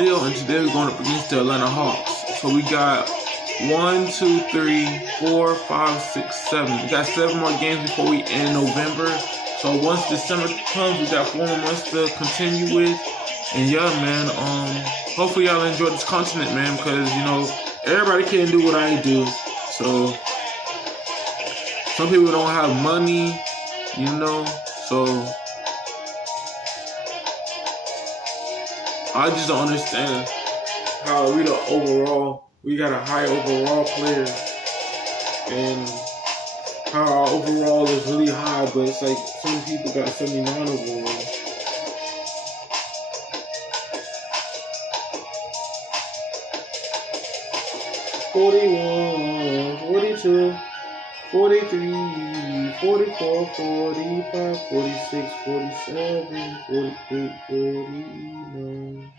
And today we're going up against the Atlanta Hawks. So we got 1, 2, 3, 4, 5, 6, 7. We got 7 more games before we end November. So once December comes, we got 4 more months to continue with. And yeah, man, hopefully y'all enjoy this content, man, because, you know, everybody can't do what I do. So some people don't have money, you know, so I just don't understand how we got a high overall player, and how our overall is really high, but it's like some people got 79 overall. $41, $42, $43, $44, $45, $46, $47, $48, $49.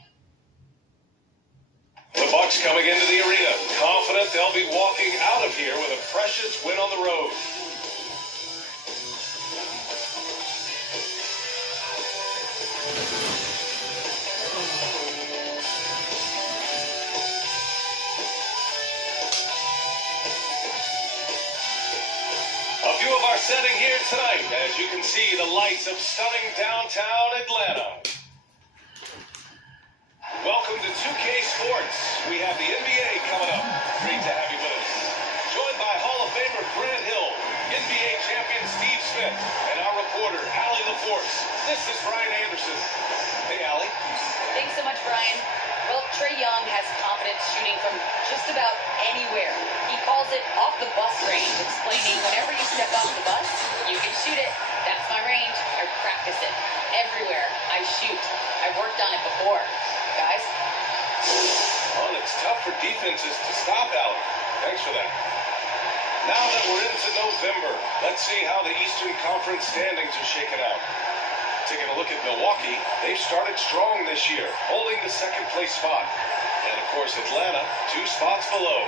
The Bucks coming into the arena, confident they'll be walking out of here with a precious win on the road. A view of our setting here tonight, as you can see the lights of stunning downtown Atlanta. Welcome to 2K Sports. We have the NBA coming up. Great to have you with us. Joined by Hall of Famer Grant Hill, NBA champion Steve Smith, and our reporter, Allie LaForce. This is Brian Anderson. Hey, Allie. Thanks so much, Brian. Well, Trae Young has confidence shooting from just about anywhere. He calls it off the bus range, explaining whenever you step off the bus, you can shoot it. That's my range. I practice it. Everywhere I shoot. I've worked on it before. Guys? Well, it's tough for defenses to stop, Allie. Thanks for that. Now that we're into November, let's see how the Eastern Conference standings are shaking out. Taking a look at Milwaukee, they've started strong this year, holding the second place spot. And of course, Atlanta, 2 spots below.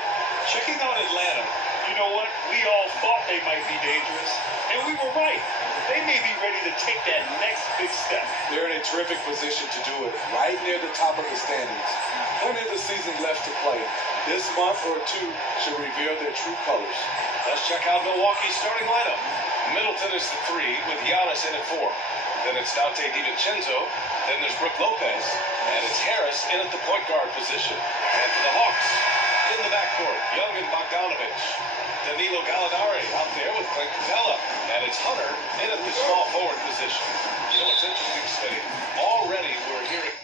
Checking on Atlanta, you know what? We all thought they might be dangerous, and we were right. They may be ready to take that next big step. They're in a terrific position to do it, right near the top of the standings. Plenty of the season left to play. This month or 2 should reveal their true colors. Let's check out Milwaukee's starting lineup. Middleton is the 3, with Giannis in at 4. Then it's Dante DiVincenzo. Then there's Brook Lopez. And it's Harris in at the point guard position. And for the Hawks, in the backcourt, Young and Bogdanovich. Danilo Gallinari out there with Clint Capella. And it's Hunter in at the small forward position. You know what's interesting, Smitty? Already we're hearing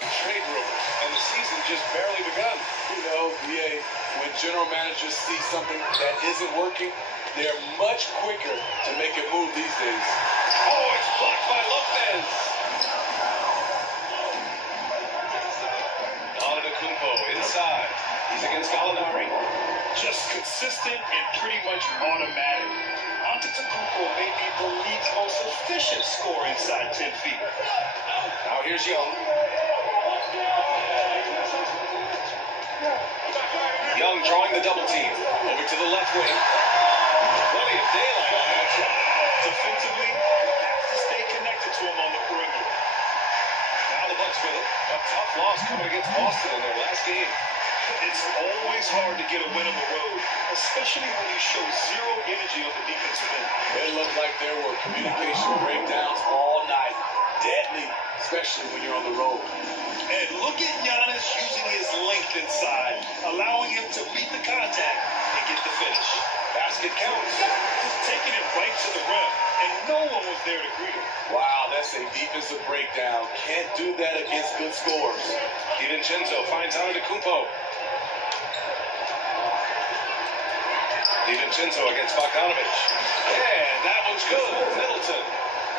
trade rumors, and the season just barely begun. You know, when general managers see something that isn't working, they're much quicker to make a move these days. Oh, it's blocked by Lopez. Antetokounmpo inside. He's against Gallinari. Just consistent and pretty much automatic. Antetokounmpo may be the league's most efficient scorer inside 10 feet. Now here's Young. Young drawing the double team. Over to the left wing. Plenty of daylight on that shot. Defensively, you have to stay connected to him on the perimeter. Now the Bucks with it. A tough loss coming against Boston in their last game. It's always hard to get a win on the road, especially when you show zero energy on the defensive end. It looked like there were communication breakdowns all night. Deadly, especially when you're on the road. And look at Giannis using his length inside, allowing him to beat the contact and get the finish. Basket counts. Just taking it right to the rim, and no one was there to greet him. Wow, that's a defensive breakdown. Can't do that against good scores. DiVincenzo finds Antetokounmpo. DiVincenzo against Bogdanovich. And that one's good. Middleton.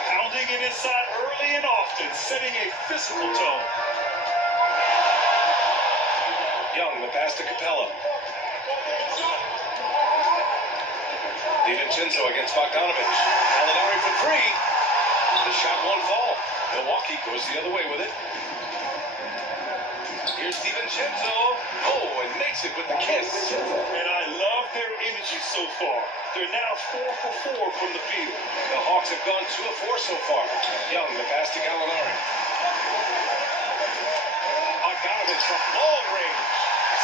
Pounding it inside early and often, setting a physical tone. Young, the pass to Capella. DiVincenzo against Bogdanovich. Gallinari for 3. The shot won't fall. Milwaukee goes the other way with it. Here's DiVincenzo. Oh, and makes it with the kiss. And I love their energy so far. They're now 4 for 4 from the field. The Hawks have gone 2 of 4 so far. Young, the pass to Gallinari. Bogdanovich from long range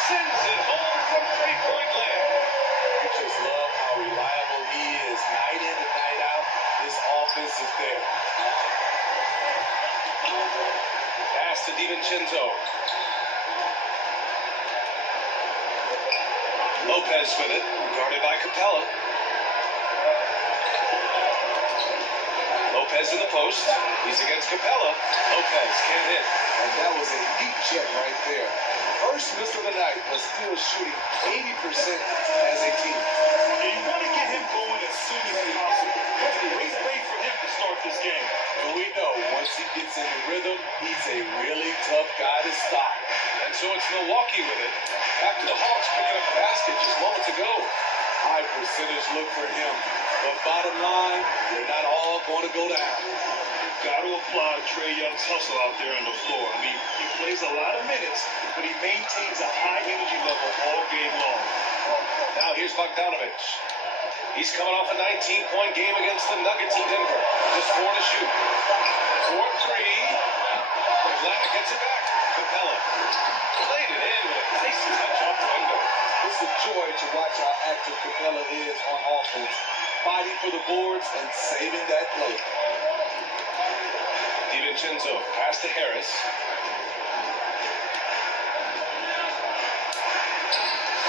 sends it home from three-point land. You just love how reliable he is. Night in and night out, this offense is there. Pass to DiVincenzo. Lopez with it, guarded by Capella. Lopez in the post. He's against Capella. Lopez can't hit. And that was a deep check right there. First miss of the night, but still shooting 80% as a team. And you want to get him going as soon as possible. That's a great way for him to start this game. And we know once he gets in the rhythm, he's a really tough guy to stop. And so it's Milwaukee with it. After the Hawks picking up a basket just moments ago. High percentage look for him. But bottom line, they're not all going to go down. Got to applaud Trae Young's hustle out there on the floor. I mean, he plays a lot of minutes, but he maintains a high energy level all game long. Now here's Bogdanovich. He's coming off a 19-point game against the Nuggets in Denver. Just 4 to shoot. 4-3. Atlanta gets it back. Capella played it in with a nice touch off the window. It's a joy to watch how active Capella is on offense, fighting for the boards and saving that play. DiVincenzo, pass to Harris.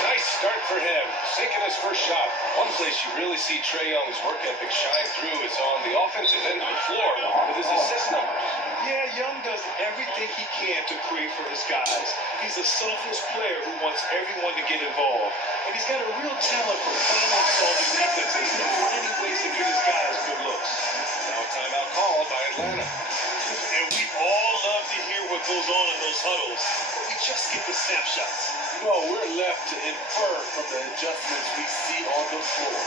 Nice start for him, sinking his first shot. One place you really see Trae Young's work ethic shine through is on the offensive end of the floor with his assist numbers. Yeah, Young does everything he can to create for his guys. He's a selfless player who wants everyone to get involved. And he's got a real talent for problem-solving defenses and finding ways to get his guys good looks. Now timeout called by Atlanta. And we all love to hear what goes on in those huddles, but we just get the snapshots. No, we're left to infer from the adjustments we see on the floor.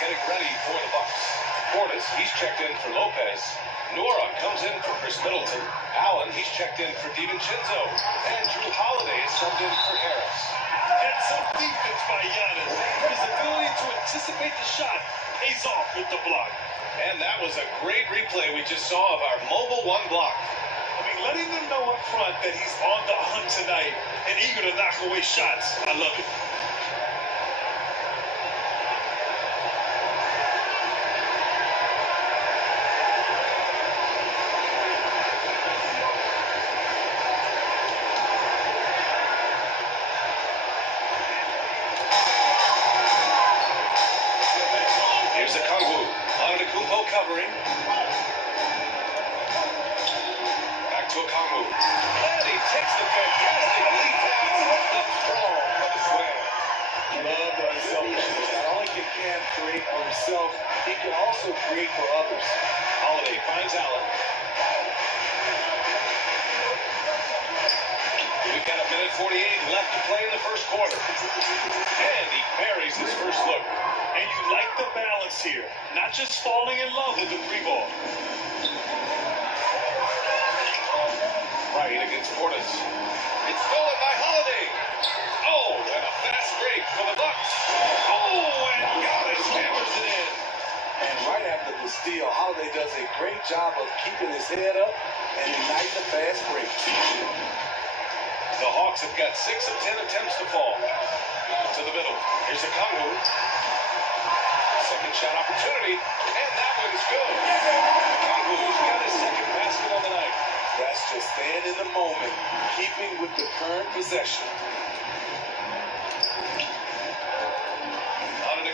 Getting ready for the Bucks. Portis, he's checked in for Lopez. Nora comes in for Chris Middleton. Allen, he's checked in for DiVincenzo. And Drew Holiday is subbed in for Harris. And some defense by Giannis. His ability to anticipate the shot pays off with the block. And that was a great replay we just saw of our mobile one block. I mean, letting them know up front that he's on the hunt tonight and eager to knock away shots. I love it. Covering. Back to Okongwu. And he takes the fantastic lead pass up strong for the slam. Love the unselfishness. Not only can Cam create for himself, he can also create for others. Holiday finds Allen. We've got 1:48 left to play in the first quarter. And he buries his first look. And you like the balance here. Not just falling in love with the free ball. Right against Portis. It's stolen by Holiday. Oh, and a fast break for the Bucks. Oh, and Giannis hammers it in. And right after the steal, Holiday does a great job of keeping his head up and igniting the fast break. The Hawks have got 6 of 10 attempts to fall. To the middle. Here's Okongwu. Second shot opportunity, and that one's good. Okongwu's got his second basket on the night. That's just staying in the moment, keeping with the current possession.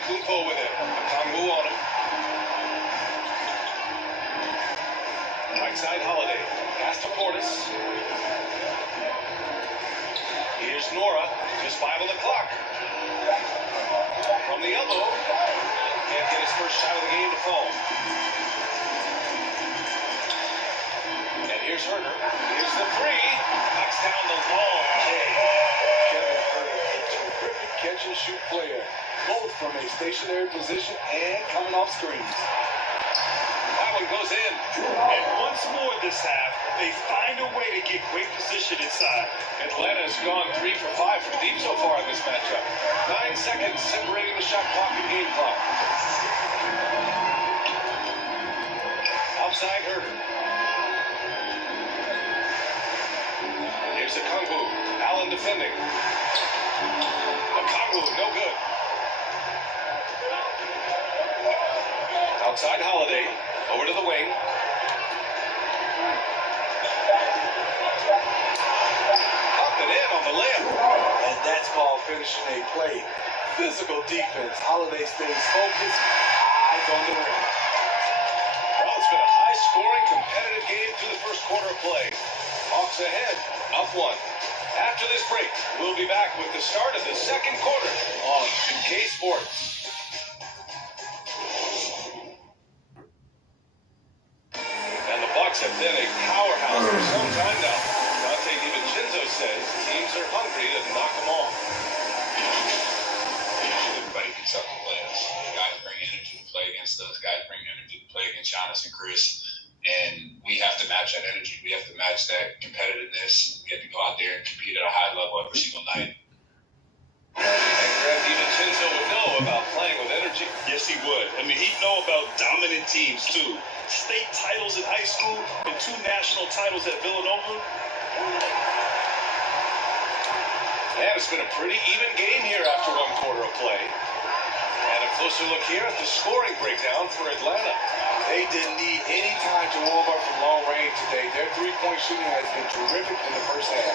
Kumpo with it. Kongwu on him. Right side Holiday. Pass to Portis. Here's Nora. Just 5 on the clock. From the elbow. Can't get his first shot of the game to fall. And here's Herder. Here's the three. Knocks down the long kick. Kevin Herter, a terrific catch and shoot player, both from a stationary position and coming off screens. That one goes in. And once more this half, they find a way to get great position inside. Atlanta's gone 3 for 5 from deep so far in this matchup. 9 seconds separating the shot clock and game clock. Outside Herder. Here's a Kongwu. Allen defending. A Kongwu, no good. Outside Holiday. Over to the wing. Up and in on the layup. And that's called finishing a play. Physical defense. Holiday stays focused, eyes on the rim. Well, it's been a high-scoring, competitive game through the first quarter of play. Hawks ahead, up 1. After this break, we'll be back with the start of the second quarter on 2K Sports. And the Bucks have been a powerhouse for some time now. Dante DiVincenzo says teams are hungry to knock them off. Everybody gets up and plays. Guys bring energy to play against us. Guys bring energy to play against Giannis and Chris. And we have to match that energy. We have to match that competitiveness. We have to go out there and compete at a high level every single night. And Greg DiVincenzo would know about playing with energy. Yes, he would. I mean, he'd know about dominant teams, too. State titles in high school and 2 national titles at Villanova. And it's been a pretty even game here after 1 quarter of play. And a closer look here at the scoring breakdown for Atlanta. They didn't need any time to warm up from long range today. Their three-point shooting has been terrific in the first half.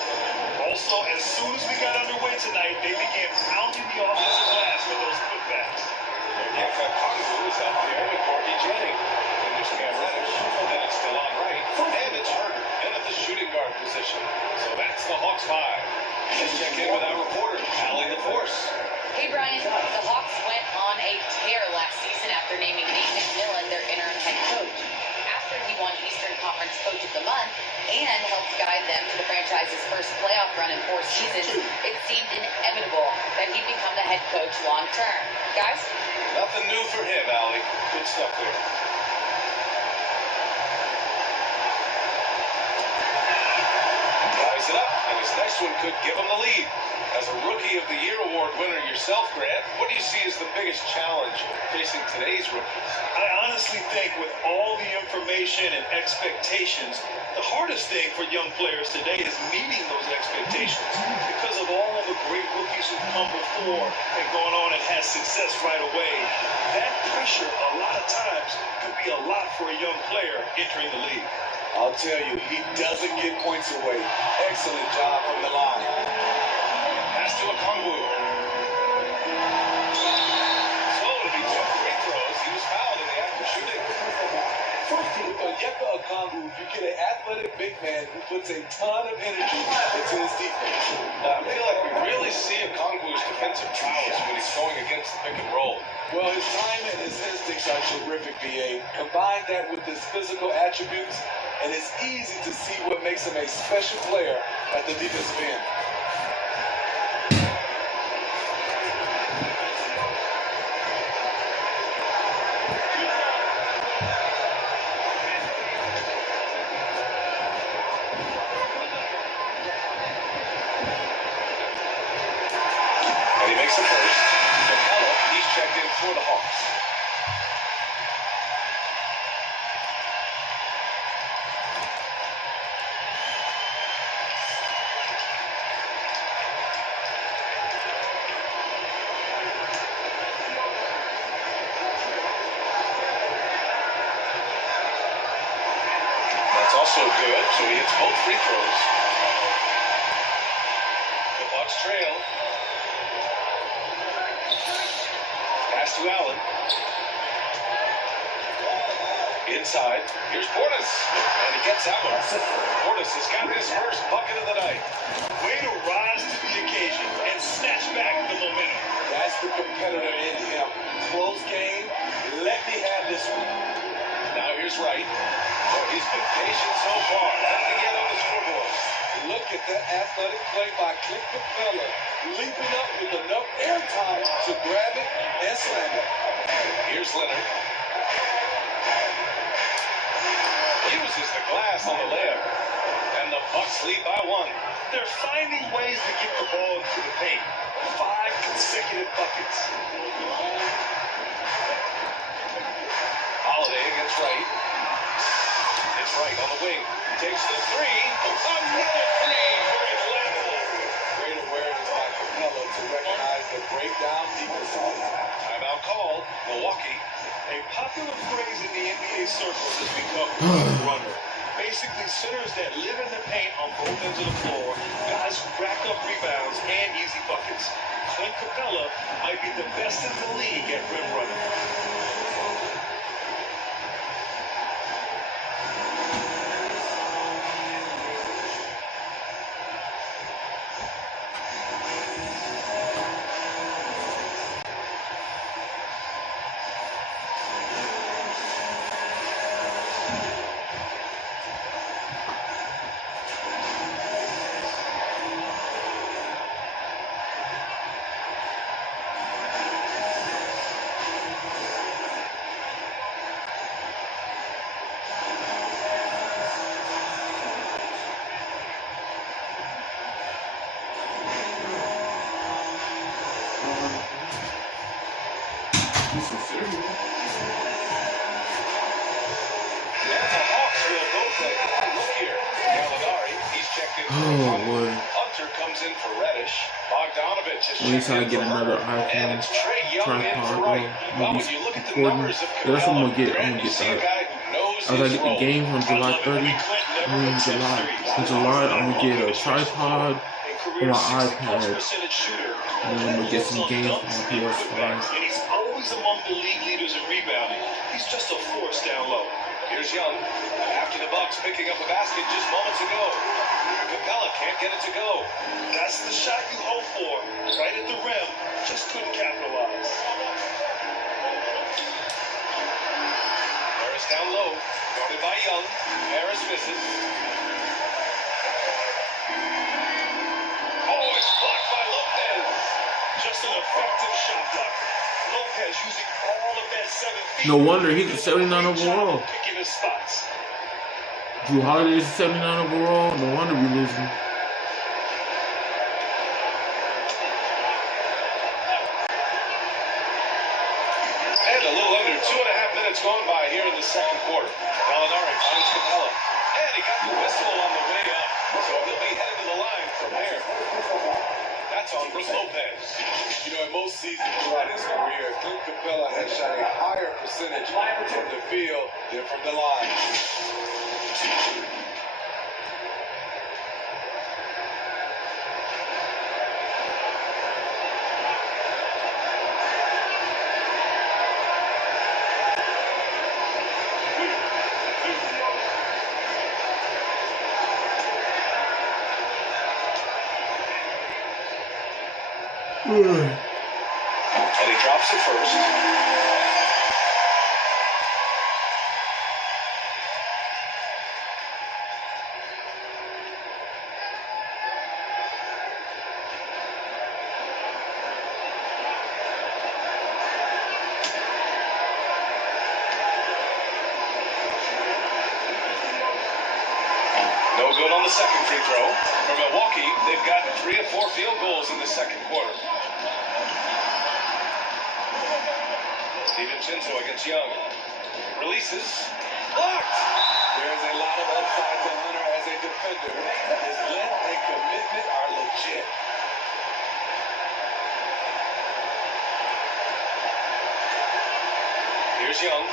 Also, as soon as we got underway tonight, they began pounding the offensive glass with those putbacks. Yeka Kongwu is out there with Corky Jennings. And there's Cam Reddish. And it's still on right. And it's Herder in at the shooting guard position. So that's the Hawks 5. Let's check in with our reporter, Allie LaForce. Hey, Brian. The Hawks went on a tear last season after naming Nate McMillan their interim head coach. After he won Eastern Conference Coach of the Month and helped guide them to the franchise's first playoff run in 4 seasons, it seemed inevitable that he'd become the head coach long term. Guys? Nothing new for him, Allie. Good stuff there. Ties it up, and his next one could give him the lead. As a Rookie of the Year award winner yourself, Grant, what do you see as the biggest challenge facing today's rookies? I honestly think with all the information and expectations, the hardest thing for young players today is meeting those expectations because of all the great rookies who've come before and gone on and had success right away. That pressure a lot of times could be a lot for a young player entering the league. I'll tell you, he doesn't get points away. Excellent job from the line. Pass to a Kongwu. Slow to be 2 free throws. He was fouled in the act of shooting. With Onyeka Okongwu, you get an athletic big man who puts a ton of energy into his defense. I feel like we really see Okongwu's defensive prowess when he's going against the pick and roll. Well, his time and his instincts are terrific, BA. Combine that with his physical attributes, and it's easy to see what makes him a special player at the defensive end. And he makes the first. Capella, he's checked in for the Hawks. That's also good, so he hits both free throws. The Bucks trail. Pass pass to Allen. Inside, here's Portis, and he gets that one. Portis has got his first bucket of the night. Way to rise to the occasion and snatch back the momentum. That's the competitor in him. Close game. Let me have this one. Now here's Wright. Oh, he's been patient so far. Nothing yet on the scoreboard. Look at that athletic play by Clint Capella, leaping up with enough airtime to grab it and slam it. Here's Leonard. Uses the glass on the layup. And the Bucks lead by one. They're finding ways to get the ball into the paint. 5 consecutive buckets. Holiday against Wright. It's Wright on the wing. Takes the three. Another three for Atlanta. Great awareness by Capella to recognize the breakdown defense. Timeout called. Milwaukee. A popular phrase in the NBA circles has become runner. Basically, centers that live in the paint on both ends of the floor, guys who rack up rebounds and easy buckets. Clint Capella might be the best in the league at rim running. Oh boy. Hunter comes in for Reddish. Bogdanovich is At least I get another and iPhone it's Trae Young in for tripod. Wright. Well, Maybe when you look at the recording. numbers of That's what I'm gonna Capella, get. I'm gonna you get see a that. guy who knows As I his get the role. game on July 30, Clinton in July. In July, I'm gonna get a tripod for my iPad, and then I'm gonna get some games for my PS5. And he's always among the league leaders in rebounding. He's just a force down low. Here's Young. After the Bucks picking up a basket just moments ago. Capella can't get it to go. That's the shot you hope for. Right at the rim. Just couldn't capitalize. Harris down low. Guarded by Young. Harris misses. Oh, it's blocked by Lopez. Just an effective shot blocker. Lopez using all of that 7 feet. No wonder he's a 79 overall. Picking his spots. Drew Holiday is a 79 overall. No wonder we losing. And a little under 2.5 minutes gone by here in the second quarter. Gallinari finds Capella. And he got the whistle on the way up. So he'll be headed to the line from there. That's on Brook Lopez. You know, in most seasons throughout his career, Clint Capella has shot a higher percentage from the field than from the line. And he drops it first. No good on the second free throw. For Milwaukee, they've got 3 of 4 field goals in the second quarter. DiVincenzo against Young. Releases. Blocked! There's a lot of upside to Hunter as a defender. His length and commitment are legit. Here's Young.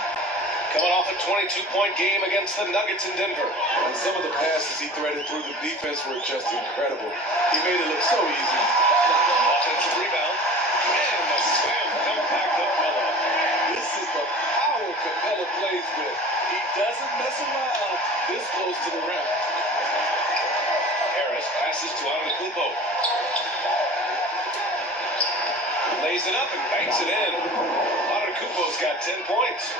Coming off a 22-point game against the Nuggets in Denver. And some of the passes he threaded through the defense were just incredible. He made it look so easy. Offensive rebound. And the slam dunk back to Capella. lays it up and banks it in. Antetokounmpo's got 10 points.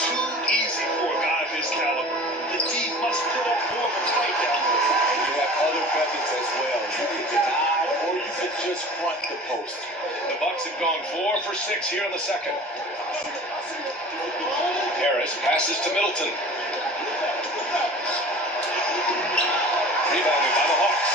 Too easy for a guy of his caliber. The D must put up more of a fight down there. And you have other methods as well. You can deny or you can just front the post. The Bucks have gone 4 for 6 here in the second. Harris passes to Middleton. Rebounded by the Hawks.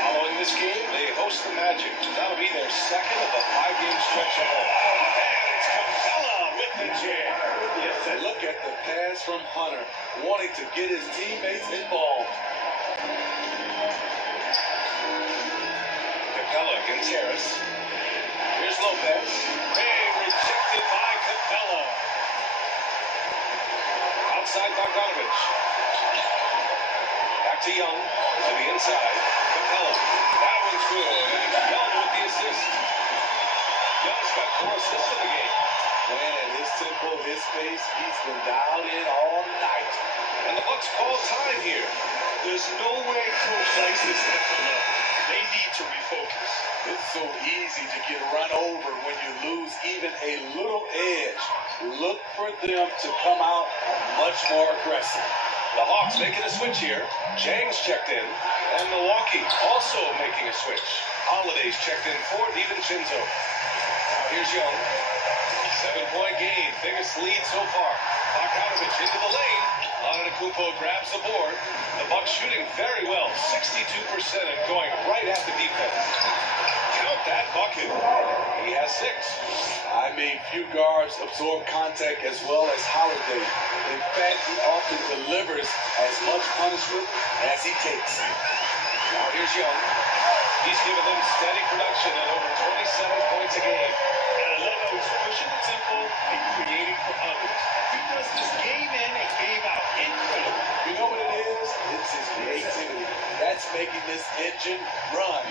Following this game, they host the Magic. That'll be their second of a 5-game stretch at home. And it's Capella with the jam. Yes, and look at the pass from Hunter, wanting to get his teammates involved. Capella against Harris. Here's Lopez. Hey, rejected by Capella. Outside Bogdanovich. Back to Young. To the inside. Capella. That one's good. And Young with the assist. Young's got 4 assists in the game. Playing at his tempo, his pace, he's been dialed in all night. And the Bucks call time here. There's no way Coach likes this effort level. They need to refocus. It's so easy to get run over when you lose even a little edge. Look for them to come out much more aggressive. The Hawks making a switch here. Jang's checked in. And Milwaukee also making a switch. Holiday's checked in for DiVincenzo. Now here's Young. 7-point game. Biggest lead so far. Bogdanovich into the lane. Antetokounmpo grabs the board. The Bucks shooting very well. 62% and going right at the defense. Count that bucket. He has 6. I mean, few guards absorb contact as well as Holiday. In fact, he often delivers as much punishment as he takes. Now here's Young. He's given them steady production at over 27 points a game. And I love how he's pushing the tempo and creating for others. He does this game in and game out. Incredible. You know what it is? It's his creativity. That's making this engine run.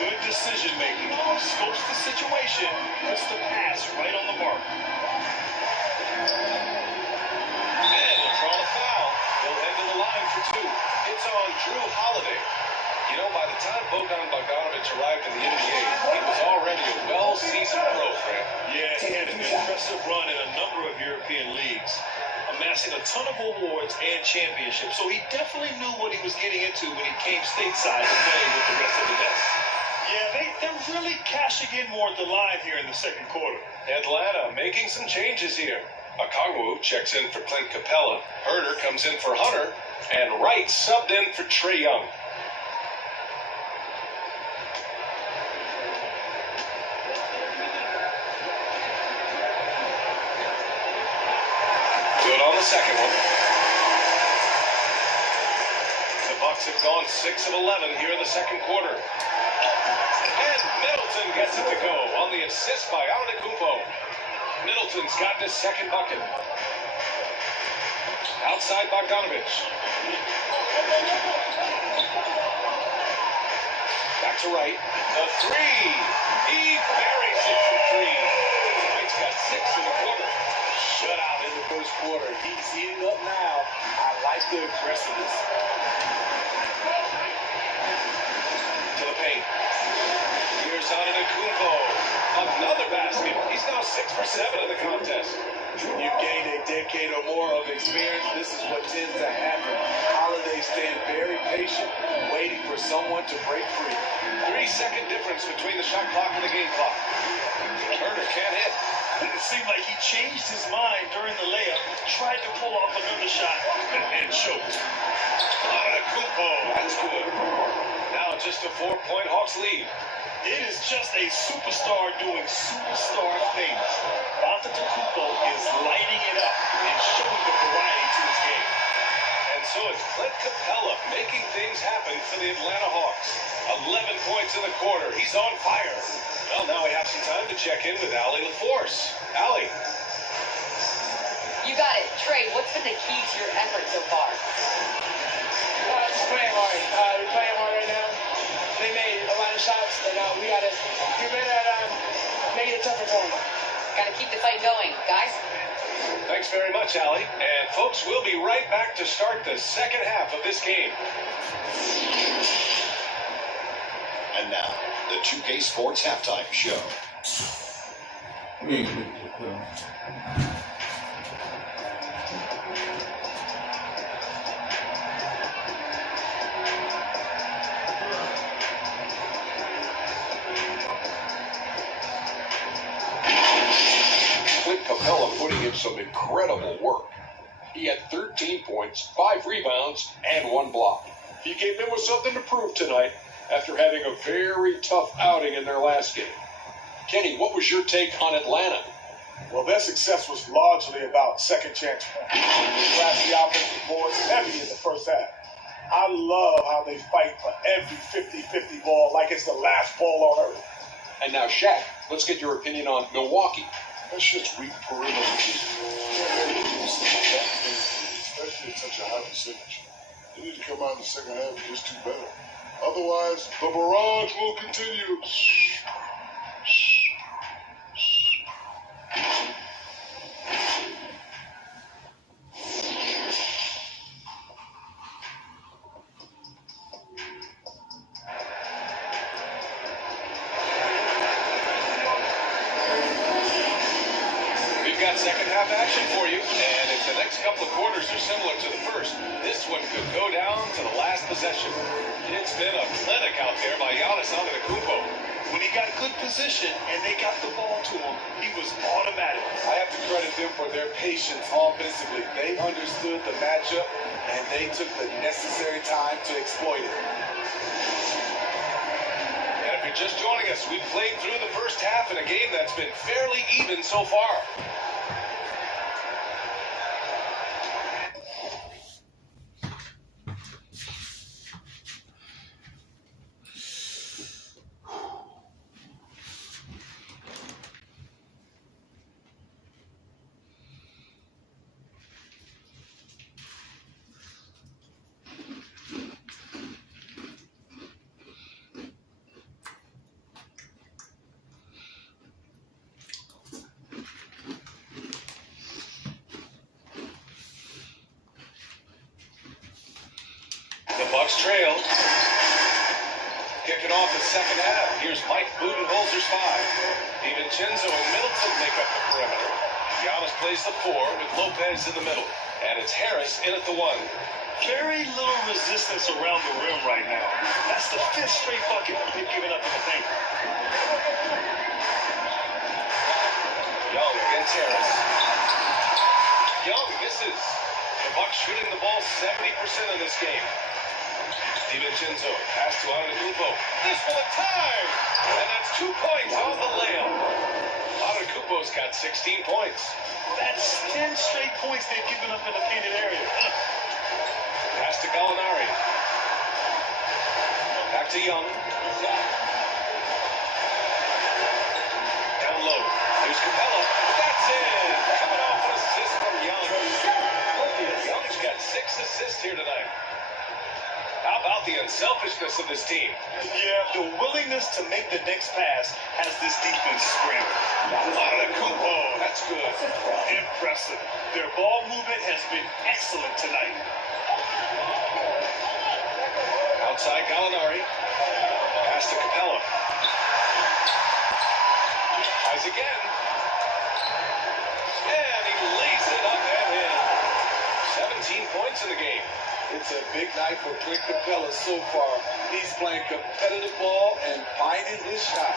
Good decision making. Scopes the situation, puts the pass right on the mark. And he'll draw the foul. He'll head to the line for 2. It's on Drew Holiday. You know, by the time Bogdan Bogdanovich arrived in the NBA, he was already a well-seasoned pro, Grant. Yeah, he had an impressive run in a number of European leagues, amassing a ton of awards and championships. So he definitely knew what he was getting into when he came stateside to play with the rest of the Nets. Yeah, they're really cashing in more at the line here in the second quarter. Atlanta making some changes here. Okongwu checks in for Clint Capella. Herter comes in for Hunter. And Wright subbed in for Trae Young. Good on the second one. The Bucks have gone 6 of 11 here in the second quarter. And Middleton gets it to go on the assist by Antetokounmpo. Middleton's got this second bucket. Outside Bogdanovich. Back to Wright. The 3. He buries it for 3. Wright's got 6 in the quarter. Shutout in the first quarter. He's heating up now. I like the aggressiveness. To the paint. Here's Antetokounmpo. Another basket. He's now 6 for 7 in the contest. You've gained a decade or more of experience. This is what tends to happen. Holiday staying very patient, waiting for someone to break free. 3-second difference between the shot clock and the game clock. Herter can't hit. It seemed like he changed his mind during the layup, tried to pull off another shot, and choked. Antetokounmpo. That's good. Now just a 4-point Hawks lead. It is just a superstar doing superstar things. Antetokounmpo is lighting it up and showing the variety to his game. And so it's Clint Capella making things happen for the Atlanta Hawks. 11 points in the quarter. He's on fire. Well, now we have some time to check in with Allie LaForce. Allie. You got it. Trey, what's been the key to your effort so far? Just playing hard. We're playing hard right now. They made a lot of shots, and we got to do better at making it tougher for them. Got to keep the fight going, guys. Thanks very much, Allie. And folks, we'll be right back to start the second half of this game. And now, the 2K Sports Halftime Show. We ain't gonna make the playoffs. Clint Capella putting in some incredible work. He had 13 points, 5 rebounds, and 1 block. He came in with something to prove tonight after having a very tough outing in their last game. Kenny, what was your take on Atlanta? Well, their success was largely about second chance points. They crashed the offensive boards heavy in the first half. I love how they fight for every 50-50 ball like it's the last ball on earth. And now, Shaq, let's get your opinion on Milwaukee. That shit's weak perimeter. Especially at such a high percentage. They need to come out in the second half and just do better. Otherwise, the barrage will continue. Second half action for you, and if the next couple of quarters are similar to the first, this one could go down to the last possession. It's been a clinic out there by Giannis Antetokounmpo. When he got good position and they got the ball to him, he was automatic. I have to credit them for their patience offensively. They understood the matchup, and they took the necessary time to exploit it. And if you're just joining us, we've played through the first half in a game that's been fairly even so far. Bucks trail. Kicking off the second half. Here's Mike Budenholzer's 5. DiVincenzo and Middleton make up the perimeter. Giannis plays the 4 with Lopez in the middle. And it's Harris in at the 1. Very little resistance around the rim right now. That's the 5th straight bucket they've given up in the paint. Young against Harris. Young misses. The Bucks shooting the ball 70% in this game. DiVincenzo, pass to Antetokounmpo. This for the tie! And that's 2 points on the layup. Antetokounmpo's got 16 points. That's 10 straight points they've given up in the painted area. Pass to Gallinari. Back to Young. Down low. Here's Capella. That's it! Coming off an assist from Young. Young's got 6 assists here tonight. How about the unselfishness of this team? Yeah, the willingness to make the next pass has this defense scrambling. Antetokounmpo, that's good. Impressive. Their ball movement has been excellent tonight. Outside Gallinari. Pass to Capella. Tries again. And he lays it up and in. 17 points in the game. It's a big night for Clint Capella so far. He's playing competitive ball and finding his shot.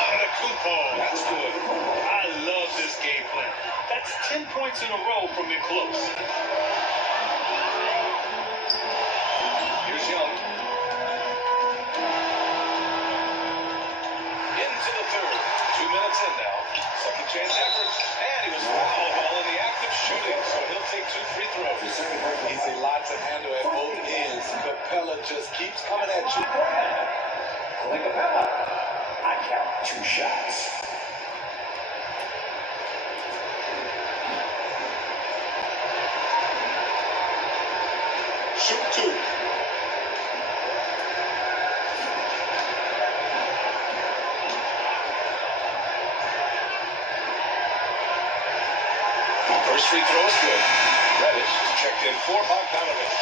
Antetokounmpo, that's good. I love this game plan. That's 10 points in a row from in close. Here's Young. Into the third. 2 minutes in now. Second chance effort. And he was fouled while in the act of shooting, so he'll take 2 free throws. He's a lot to handle at both ends. Capella just keeps coming at you. Clint Capella. I count 2 shots. Shoot 2. First free throw is good. Reddish is checked in for Bogdanovich.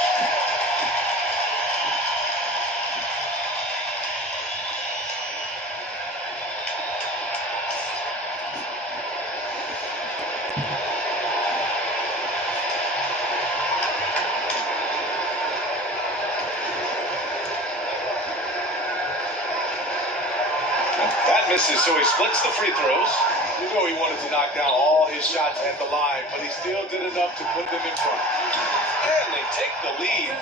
misses, so he splits the free throws. You know he wanted to knock down all his shots at the line, but he still did enough to put them in front. And they take the lead.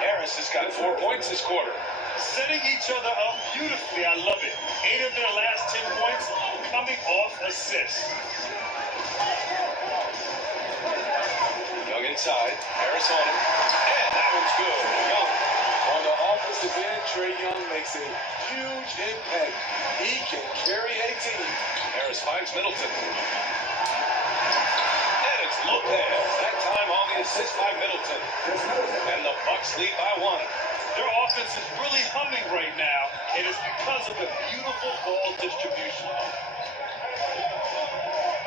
Harris has got 4 points this quarter. Setting each other up beautifully. I love it. 8 of their last 10 points coming off assists. Young inside. Harris on him. And that one's good. Young. On the offensive end, Trae Young makes a huge impact. He can carry a team. Harris finds Middleton. And it's Lopez. That time on the assist by Middleton. And the Bucks lead by 1. Their offense is really humming right now, and it's because of the beautiful ball distribution.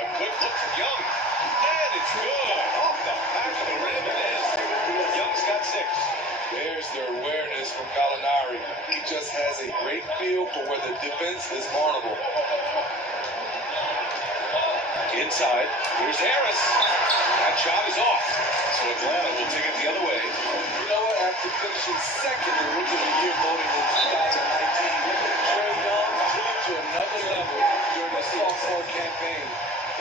A good look from Young. And it's good. Off the back of the rim and in. Young's got 6. There's their awareness from Gallinari. He just has a great feel for where the defense is vulnerable. Inside, here's Harris. That shot is off. So Atlanta will take it the other way. You know what? After finishing second in Rookie of the Year voting in 2019, Trae Young took it to another level during the sophomore campaign,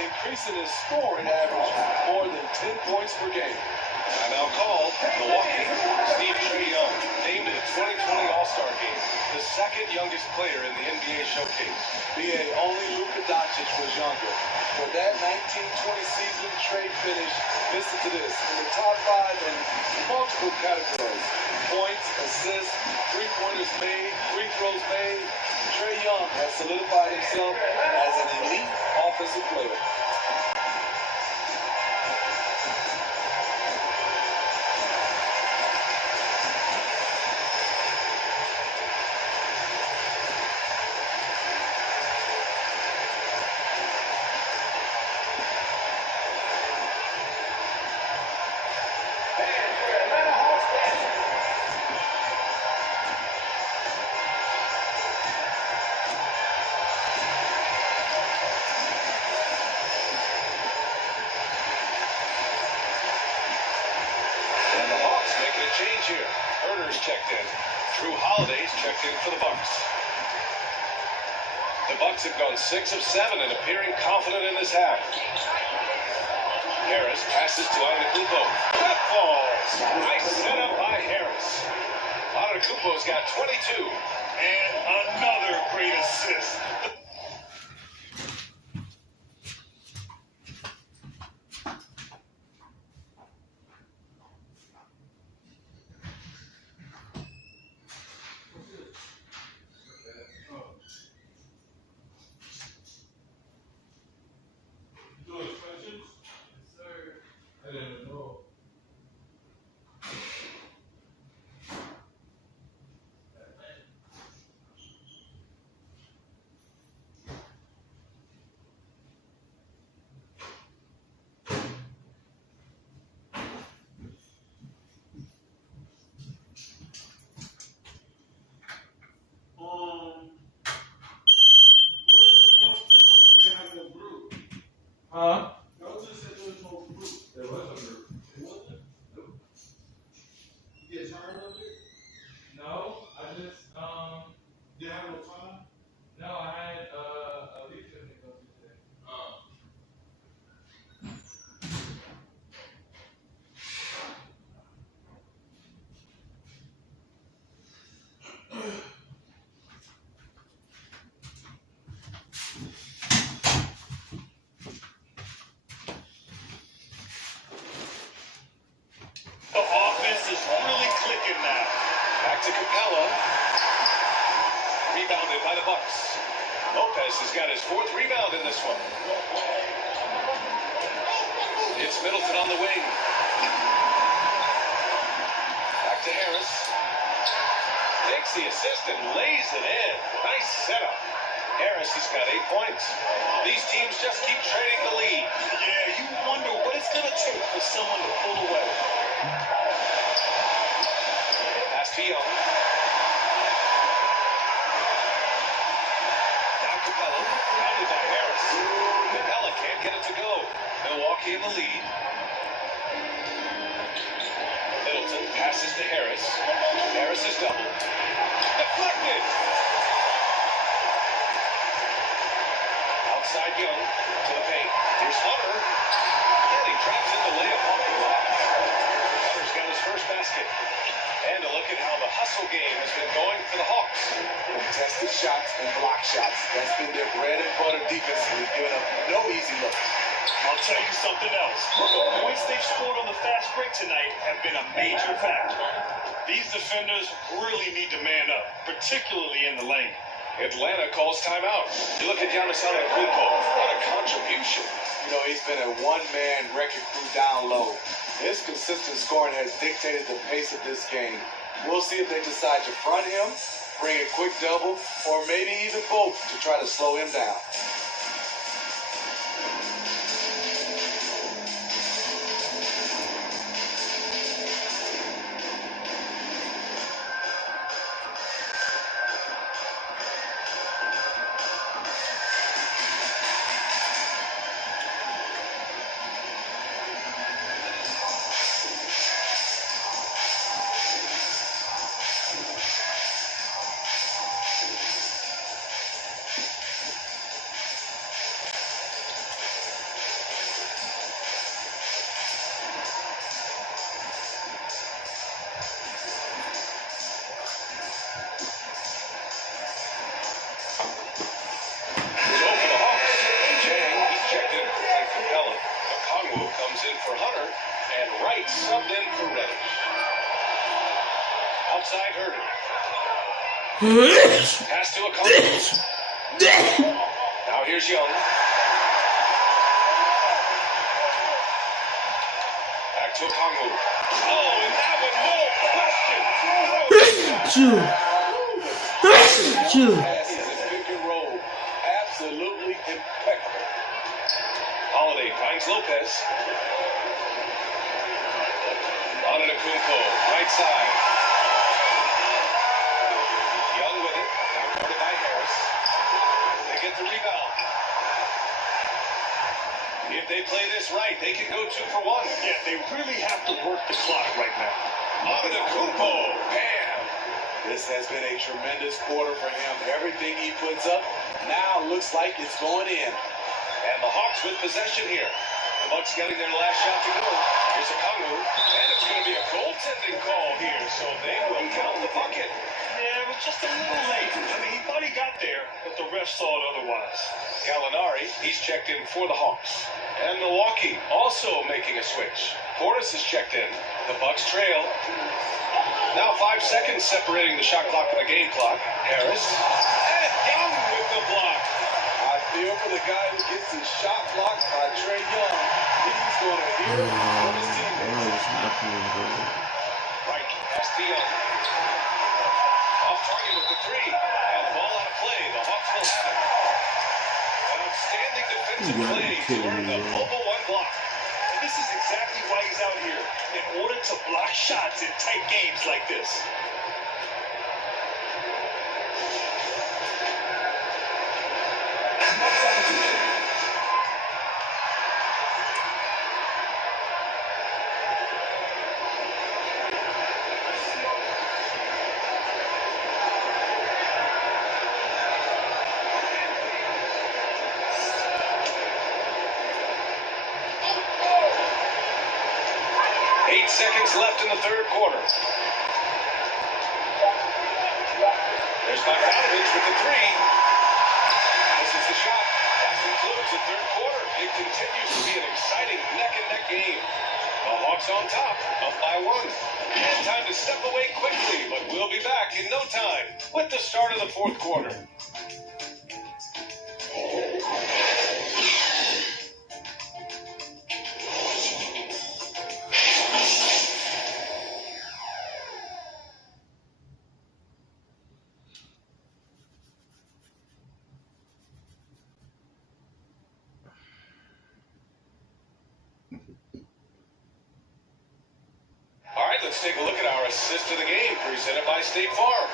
increasing his scoring average more than 10 points per game. Timeout called. Milwaukee. Steve Trae Young named to the 2020 All-Star Game, the second youngest player in the NBA Showcase. BA, only Luka Doncic was younger. For that 1920 season, Trae finished, listen to this, in the top 5 in multiple categories. Points, assists, three-pointers made, free throws made. Trae Young has solidified himself as an elite offensive player. Change here. Herder's checked in. Drew Holiday's checked in for the Bucks. The Bucks have gone 6 of 7 and appearing confident in this half. Harris passes to Antetokounmpo. That falls. Nice setup by Harris. Antetokounmpo's got 22. And another great assist. Huh? No, just said there was no group. There was a group. It wasn't? Nope. You get tired of it? No, I just, did you have no time? No, I had, a weekend to go to today. Oh. The offense is really clicking now. Back to Capella. Rebounded by the Bucks. Lopez has got his 4th rebound in this one. It's Middleton on the wing. Back to Harris. Takes the assist and lays it in. Nice setup. Harris has got 8 points. These teams just keep trading the lead. Yeah, you wonder what it's going to take for someone to pull away. Pass to Young. Down Capella. Pounded by Harris. Capella can't get it to go. Milwaukee in the lead. Middleton passes to Harris. Harris is doubled. Deflected. outside Young to the paint. Here's Hunter. And he traps in the layup off the glass. Hunter's got his first basket. And a look at how the hustle game has been going for the Hawks. Contested shots and block shots. That's been their bread and butter defensively, giving up no easy looks. I'll tell you something else. The points they've scored on the fast break tonight have been a major factor. These defenders really need to man up, particularly in the lane. Atlanta calls timeout. You look at Giannis Antetokounmpo. What a contribution. You know, he's been a one-man wrecking crew down low. His consistent scoring has dictated the pace of this game. We'll see if they decide to front him, bring a quick double, or maybe even both to try to slow him down. For Hunter, and Wright subbed in for Reddish. Outside Herder. Pass to Okongwu. Now here's Young. Back to Okongwu. Oh, and that one, no question. Passes and pick and roll. Absolutely impeccable. Holiday finds Lopez. Antetokounmpo, right side. Young with it. Now guarded by Harris. They get the rebound. If they play this right, they can go 2 for 1. Yeah, they really have to work the clock right now. Antetokounmpo, bam! This has been a tremendous quarter for him. Everything he puts up now looks like it's going in. And the Hawks with possession here. The Bucks getting their last shot to go. Here's Okongwu. And it's going to be a goaltending call here, so they will count the bucket. Yeah, it was just a little late. I mean, he thought he got there, but the ref saw it otherwise. Gallinari, he's checked in for the Hawks. And Milwaukee also making a switch. Portis is checked in. The Bucks trail. Now 5 seconds separating the shot clock and the game clock. Harris. And Young with the block. I feel for the guy who gets his shot blocked by Trae Young. He's going to hear it from his teammates. Right, pass to Young. Off target with the 3. And the ball out of play. The Hawks will have it. An outstanding defensive play to earn the mobile 1 block. And this is exactly why he's out here, in order to block shots in tight games like this. 8 seconds left in the third quarter. There's Bogdanovich with the 3. This is the shot. That concludes the third quarter. It continues to be an exciting neck-and-neck game. The Hawks on top, up by 1. And time to step away quickly, but we'll be back in no time with the start of the fourth quarter. Let's take a look at our assist of the game, presented by State Farm.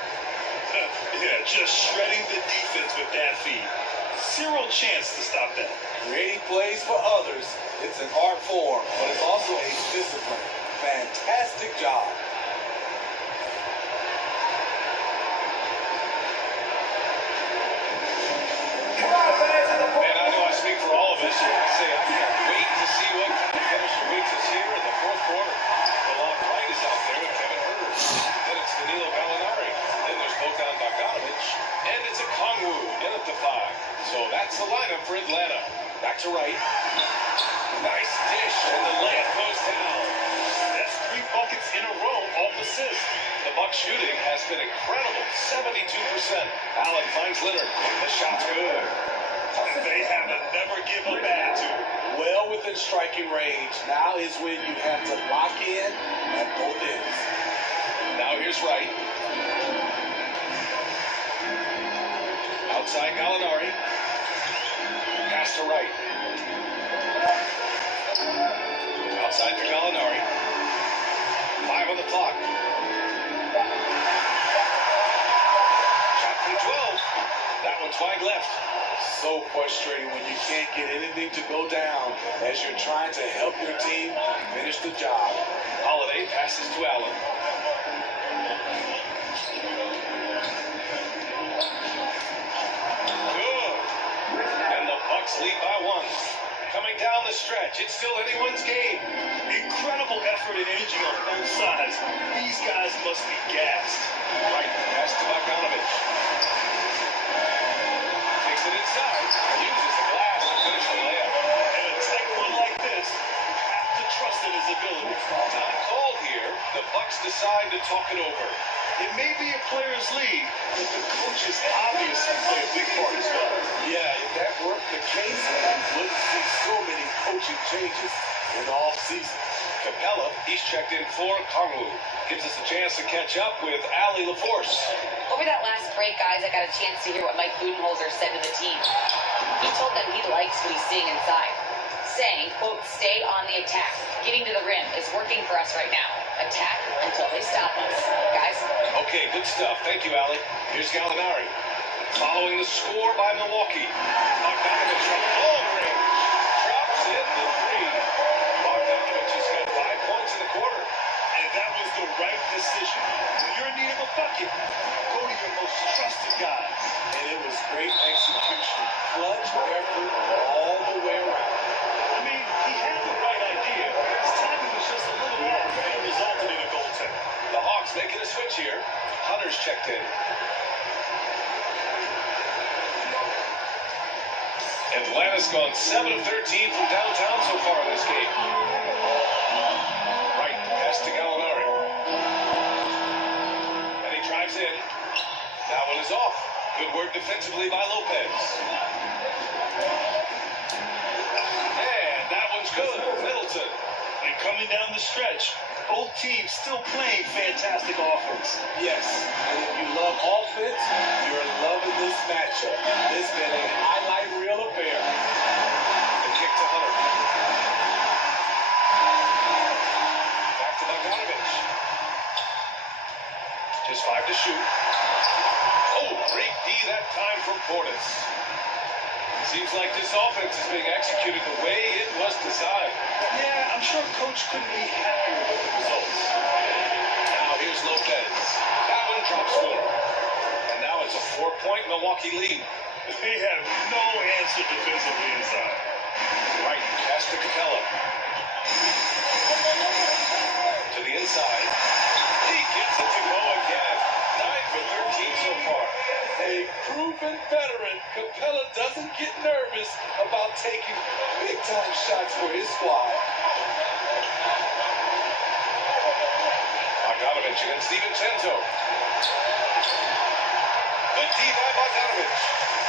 Yeah, just shredding the defense with that feed. Zero chance to stop that. Creating plays for others, it's an art form, but it's also a discipline. Fantastic job. Man, I know I for Atlanta. Back to right. Nice dish, and the layup goes down. That's 3 buckets in a row off assist. The Bucks shooting has been incredible, 72%. Allen finds Leonard. The shot's good. They have a never give up attitude. Well within striking range. Now is when you have to lock in at both ends. Now here's Wright. Outside Gallinari. Pass to Wright. Outside to Gallinari. 5 on the clock. Shot from 12. That one's wide left. So frustrating when you can't get anything to go down as you're trying to help your team finish the job. Holiday passes to Allen. Good. And the Bucks lead by 1. Coming down the stretch, it's still anyone's game. Incredible effort and energy on both sides. These guys must be gassed. Right, pass to Bogdanovich. Takes it inside, uses the glass to finish the layup. And a tight one like this, you have to trust in his ability. Time called here. The Bucks decide to talk it over. It may be a player's league, but the coaches obviously play a big part as well. Yeah, if that weren't the case, we wouldn't see so many coaching changes in the offseason. Capella, he's checked in for Kongwu. Gives us a chance to catch up with Allie LaForce. Over that last break, guys, I got a chance to hear what Mike Budenholzer said to the team. He told them he likes what he's seeing inside, saying, quote, stay on the attack. Getting to the rim is working for us right now. Attack until they stop us. Guys? Okay, good stuff. Thank you, Allie. Here's Gallinari. Following the score by Milwaukee. Bogdanovich from long range. Drops in the 3. Bogdanovich has got 5 points in the quarter. And that was the right decision. When you're in need of a bucket, go to your most trusted guys. And it was great execution. Clutch effort all the way around. I mean, he had the right idea. His timing was just a little off, and it resulted in a goaltender. The Hawks making a switch here. Hunter's checked in. Atlanta's gone 7 of 13 from downtown so far in this game. Right, pass to Gallinari. And he drives in. That one is off. Good work defensively by Lopez. And that one's good. Middleton. And coming down the stretch, both teams still playing fantastic offense. Yes, and if you love offense, you're loving this matchup. It's been a highlight reel affair. The kick to Hunter. Back to Bogdanovich. Just 5 to shoot. Oh, great D that time from Portis. Seems like this offense is being executed the way it was designed. Yeah, I'm sure Coach couldn't be happier with the results. Now here's Lopez. That one drops for him. And now it's a 4-point Milwaukee lead. They have no answer defensively inside. Right, pass to Capella. To the inside. He gets it to go again. 9 for 13 so far. A proven veteran, Capella doesn't get nervous about taking big-time shots for his squad. Bogdanovich against DiVincenzo. Good D by Bogdanovich.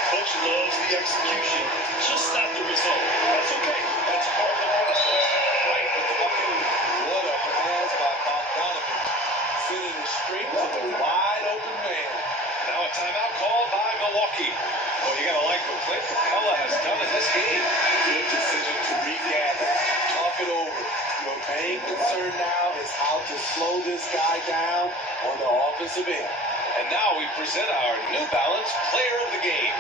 Coach loves the execution, just not the result. That's okay. That's part of the process. Right with the bucket. What a pass by Bogdanovich, sending it straight to the wide-open man. Now a timeout called by Milwaukee. Oh, you gotta like what Clint Capella has done in this game. Good decision to regather, talk it over. Your main concern now is how to slow this guy down on the offensive end. And now we present our New Balance Player of the Game.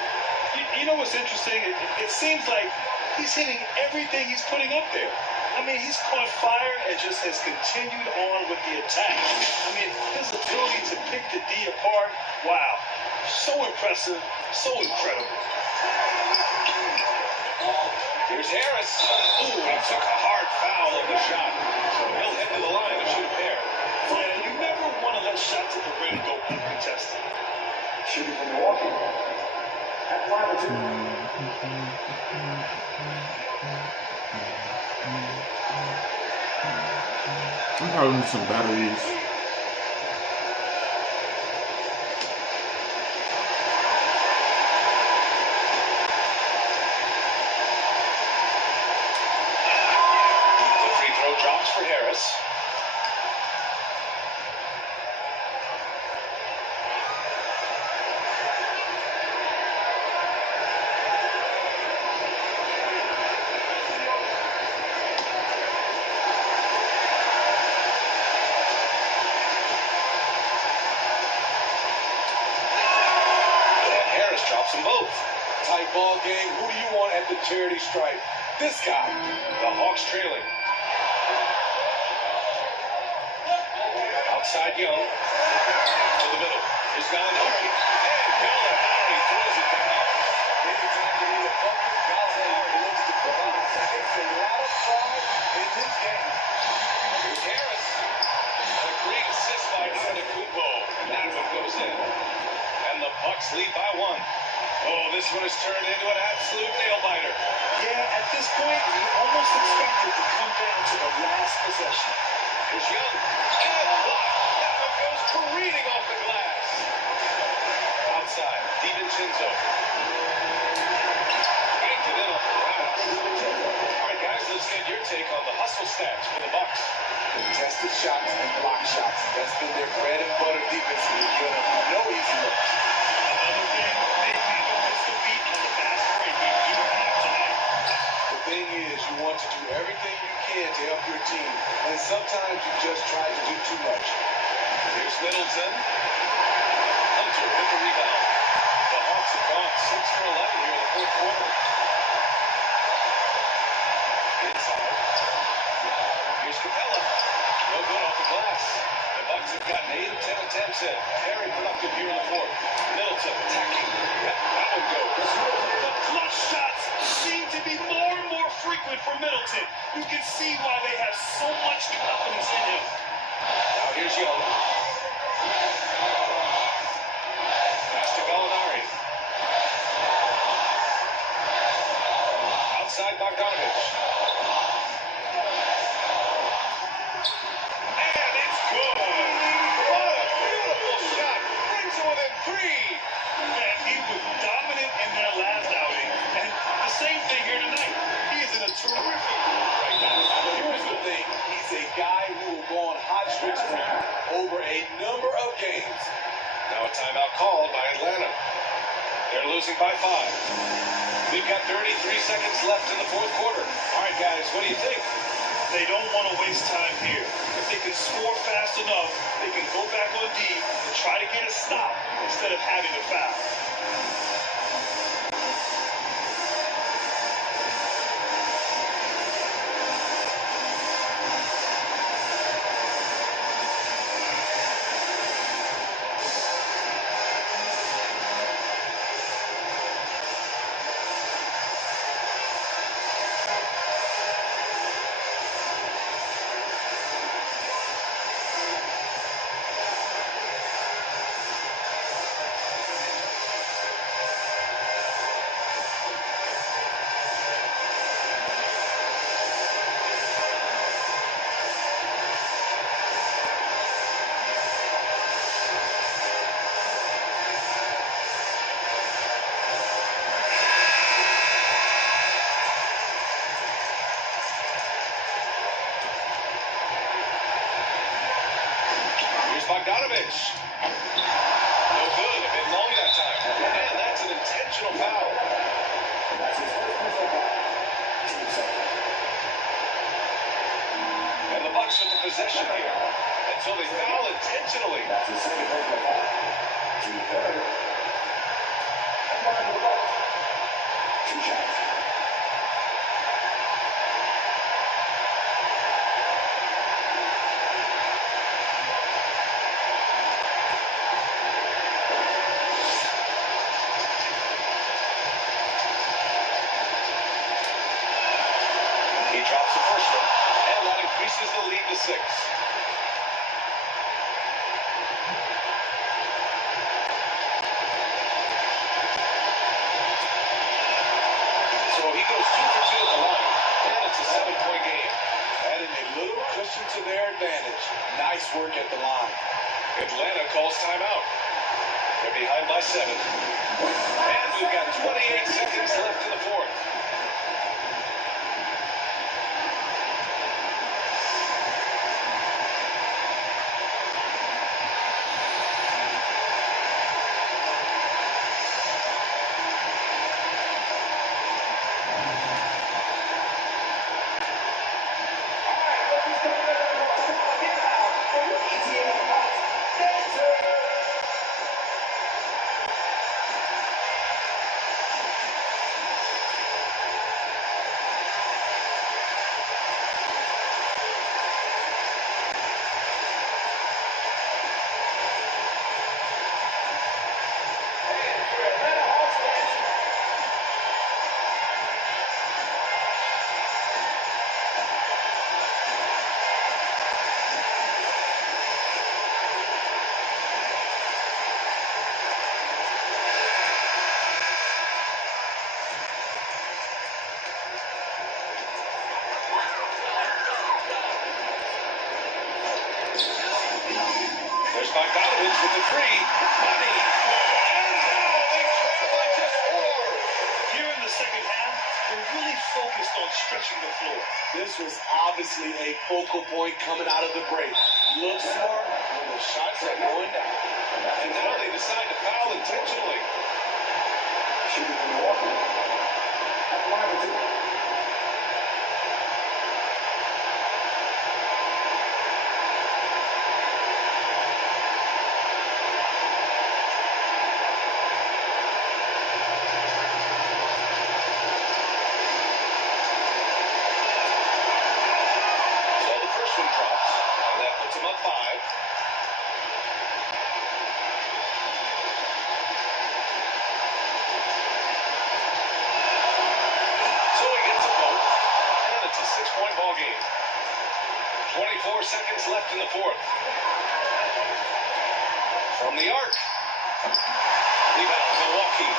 You know what's interesting? It seems like he's hitting everything he's putting up there. I mean, he's caught fire and just has continued on with the attack. I mean, his ability to pick the D apart, wow. So impressive, so incredible. Here's Harris. Ooh, he took a hard foul on the shot. So he'll head to the line to shoot a pair. And you never want to let shots at the rim go uncontested. Shooting from Milwaukee. at 5-2. I'm probably need some batteries. The free throw drops for Harris. And Harris drops them both. Tight ball game. Who do you want at the charity stripe? This guy. The Hawks trailing. Outside Young. To the middle. Here's Gallinari. And Gallinari throws it down. Anytime you need a bucket, Gallinari looks to provide. It's a lot of pride in this game. Here's Harris. A great assist by Antetokounmpo. And that one goes in. And the Bucks lead by one. Oh, this one has turned into an absolute nail-biter. Yeah, at this point, we almost expect it to come down to the last possession. Here's Young. And blocked. That one goes careening off the glass. Outside, DiVincenzo. Yanked it in off the glass. All right, guys, let's get your take on the hustle stats for the Bucks. Contested shots and block shots. That's been their bread and butter defensively. No easy looks. Another thing, they never missed a beat on the fast break. You have tonight. The thing is, you want to do everything you can to help your team, and sometimes you just try to do too much. Here's Middleton. Hunter with the rebound. The Hawks have gone 6 for 11 here in the fourth quarter. Inside. Here's Capella. No good off the glass. The Bucks have gotten 8 of 10 attempts in. Very productive here in the fourth. Middleton attacking. Yep, that one goes. The clutch shots seem to be more and more frequent for Middleton. You can see why they have so much confidence in him. Now here's Young. Pass to Gallinari. Outside Bogdanovich. And it's good. What a beautiful shot. Brings it within 3. And he was dominant in their last outing. And the same thing here tonight. He is in a terrific mood right now. Here's the thing. He's a guy who will go on hot streaks for you over a number of games. Now a timeout called by Atlanta. They're losing by 5. We've got 33 seconds left in the fourth quarter. All right, guys, what do you think? They don't want to waste time here. If they can score fast enough, they can go back on D and try to get a stop instead of having a foul. Bogdanovich. No good. A bit long that time. And that's an intentional foul. And the Bucks with the possession here. And so they foul intentionally. That's the second personal foul. Team third. And one for the Bucks. 2 shots. He drops the first one, and that increases the lead to 6. advantage. Nice work at the line. Atlanta calls timeout. They're behind by 7. And we've got 28 seconds left in the fourth. There's Bogdanovich with the 3. Money. And now they trail by just 4. Here in the second half, they're really focused on stretching the floor. This was obviously a focal point coming out of the break. Look smart when the shots are going down. And now they decide to foul intentionally. Shooting from Milwaukee. At the line with 2. So the first one drops, and that puts him up 5. So he gets them both, and it's a 6-point ball game. 24 seconds left in the fourth. From the arc. Rebound, Milwaukee.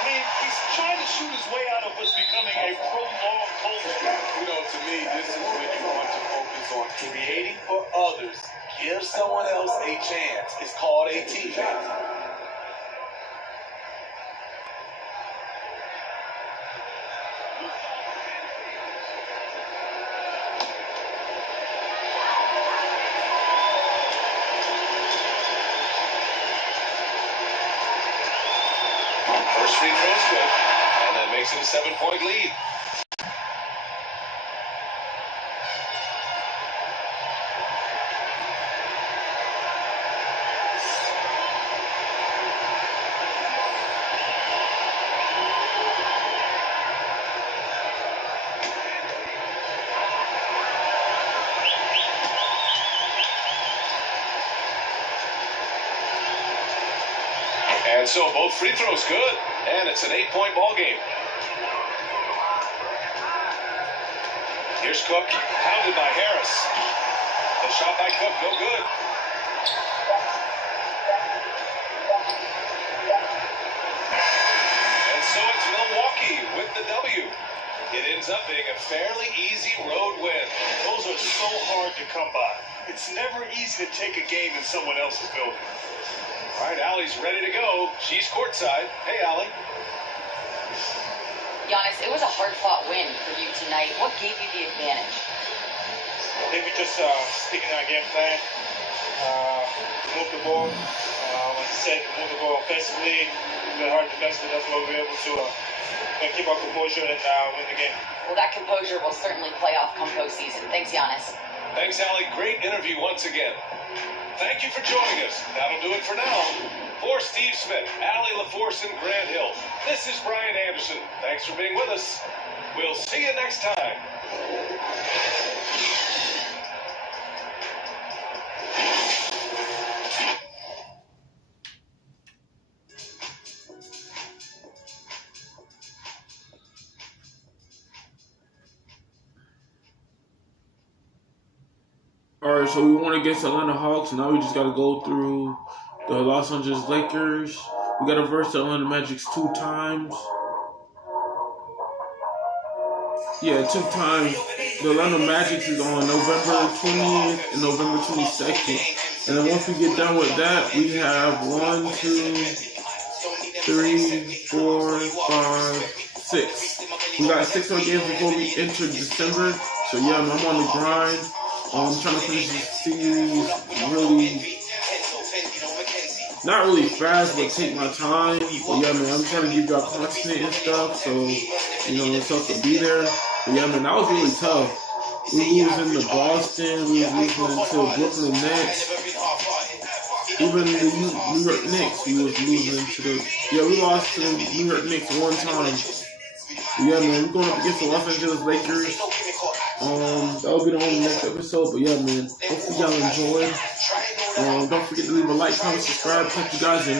I mean, he's trying to shoot his way out of what's becoming a prolonged cold streak. You know, to me, this is when you want to focus on creating for others. Give someone else a chance. It's called a teammate. First free throw's good, and that makes it a 7-point lead. And so both free throws good, and it's an 8-point ball game. Here's Cook, pounded by Harris. The shot by Cook, no good. And so it's Milwaukee with the W. It ends up being a fairly easy road win. Those are so hard to come by. It's never easy to take a game in someone else's building. All right, Allie's ready to go. She's courtside. Hey, Allie. Giannis, it was a hard-fought win for you tonight. What gave you the advantage? I think we just sticking to our game plan. Move the ball. Like I said, move the ball offensively. We played hard defensively. That's why we were able to keep our composure and win the game. Well, that composure will certainly play off come postseason. Thanks, Giannis. Thanks, Allie. Great interview once again. Thank you for joining us. That'll do it for now. For Steve Smith, Allie LaForce, and Grant Hill, this is Brian Anderson. Thanks for being with us. We'll see you next time. Alright, so we won against Atlanta Hawks. Now we just got to go through the Los Angeles Lakers. We got to verse the Atlanta Magic 2 times. Yeah, 2 times. The Orlando Magic is on November 20th and November 22nd. And then once we get done with that, we have 1, 2, 3, 4, 5, 6. We got 6 more games before we enter December. So yeah, I'm on the grind. I'm trying to finish this series not really fast, but take my time. But yeah, man, I'm trying to give y'all content and stuff, so it's tough to be there. But yeah, man, that was really tough. We was losing to Boston, we was losing to Brooklyn Nets, even the New York Knicks. We was losing to we lost to the New York Knicks 1 time. But yeah, man, we're going up against the Los Angeles Lakers. That'll be the only next episode. But yeah, man, hopefully y'all enjoy. Don't forget to leave a like, comment, subscribe. Catch you guys in